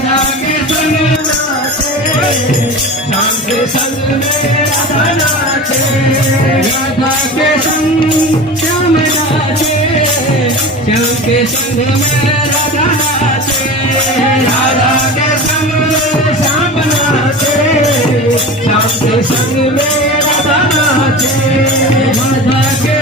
राधा के संग नाचे, श्याम के संग में राधा नाचे, राधा के संग श्याम नाचे, श्याम के संग में राधा नाचे, राधा के संग श्याम नाचे, श्याम के संग में राधा नाचे, राधा के